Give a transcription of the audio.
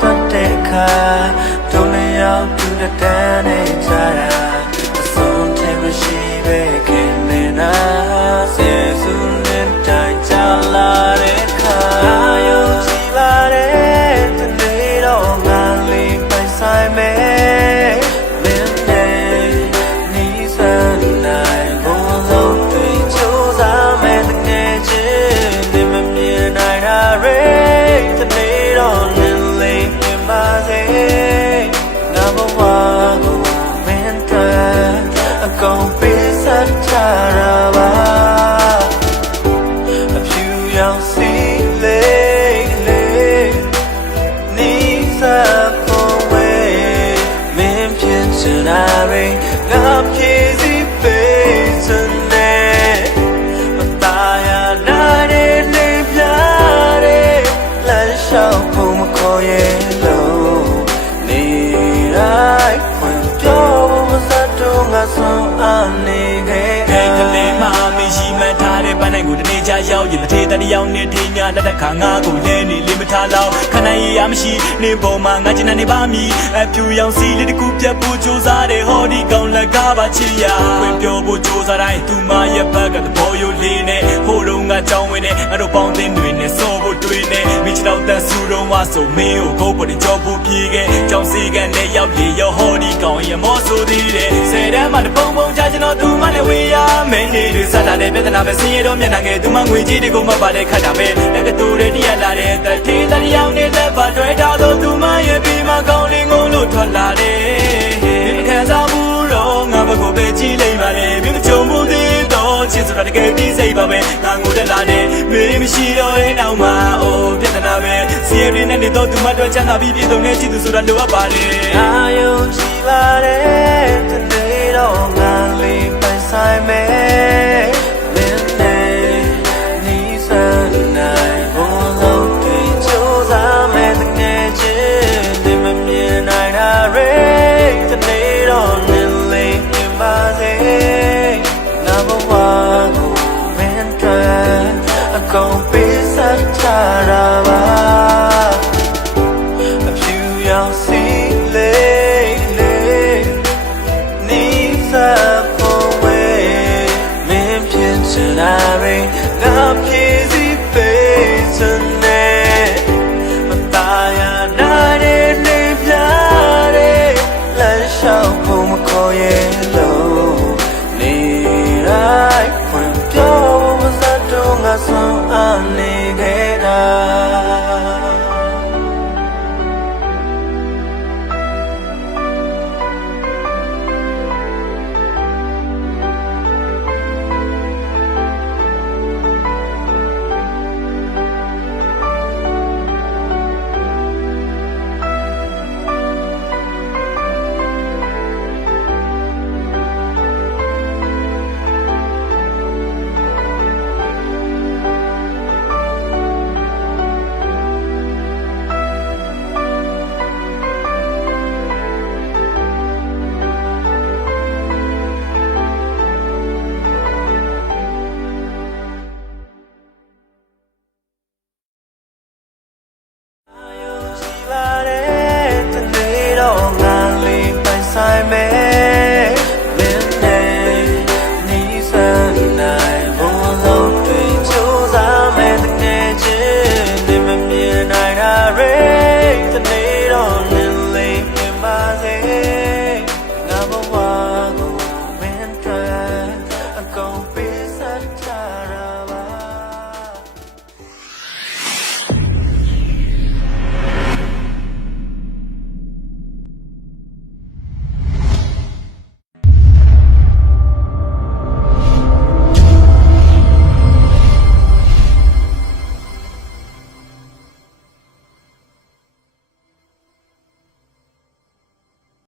တွတ်တဲ့အခါဒုလျောက်ပြူတဲ့တန်းနဲ့ကြတာအဆုံးထဲမရှိပဲခင် မ်းလျှောက်ဖို့မခေါ်ရဲ့လို့နေတိုင်းဝင်ပြောဖို့မစတော့ငါဆုံးအနေခဲ့ဟဲ့ကလေးမမင်းရှိမှန်းထားတဲ့ပန်းနိုင်ကိုတနေ့ချရောက်ရင်တစ်ထေတတစ်ယောက်နဲ့ထိညာလက်တစ်ခါငါကိုလဲနေလေးမထားတော့ခဏရရမရှိနေပေါ်မှာငါချင်တဲ့နေပါမီအဖြူရောင်စီလေးတစ်ခုပြတ်ဖို့ကြိုးစားတယ်ဟောဒီကောင်လက်ကားပါချစ်ရဝင်ပြောဖို့ကြိုးစားတိုင်းသူမရဲ့ဘက်ကသဘောယိုလေးနဲ့ဟိုတုန်းကကြောင်းဝင်နဲ့ငါတို့ပေါင်းတင်တွေနဲ့စောဖို့တွေ့နဲ့မိချတော့တဲ့ဆူ တော့ဝါဆိုမင်းကိုကိုပေါ်တင်ကြောဖို့ပြေးခဲ့ကြောင်းစီကန်နဲ့ရောက်လေရောဟောဒီကောင်ရဲ့မောဆိုသေးတယ်ဆယ်တန်းမှာတပုံပုံချကျွန်တော်သူမနဲ့ဝေးရမင်းနေတွေစတာတဲ့ပြဿနာပဲဆင်းရဲတော့မျက်နှာငယ်သူမငွေကြီးတွေကိုမှတ်ပါတဲ့ခတ်တာပဲလက်ကတူတဲ့နေရလာတဲ့တထေးတရယောင်နဲ့လက်ပါတွဲထားတော့သူမရဲ့ပြီးမှကောင်းလေးငုံလို့ထွက်လာတယ်မင်းမခံစားဘူးတော့ငါဘကိုပဲကြည့်လိုက်ပါလေမင်းမကြုံဘူးသေးတော့ချစ်ဆိုတာတကယ်ပြီးစိတ်ပါပဲငါငိုတက်လာတယ်မင်းမရှိတော့တဲ့နောက်မှာအိုးပြဿနာပဲစီရီနဲ့နေ တော့သူမတို့ချမ်းသာပြီးပြည်သူနဲ့ချစ်သူဆိုတာလိုအပ်ပါတယ်အာယုံကြည်ပါတယ်တနေ့တော့ငါလေးပိုင်ဆိုင်မယ်မင်းနဲ့နီးစပ်နိုင်ဘုံလုံးတွေချိုးစားမဲ့တကယ်ချင်းဒီမမြင်နိုင်တာရဲတနေ့တော့လင်းလေးမြင်ပါစေငါဘဝကိုမင်းတို့အကုန်ပေး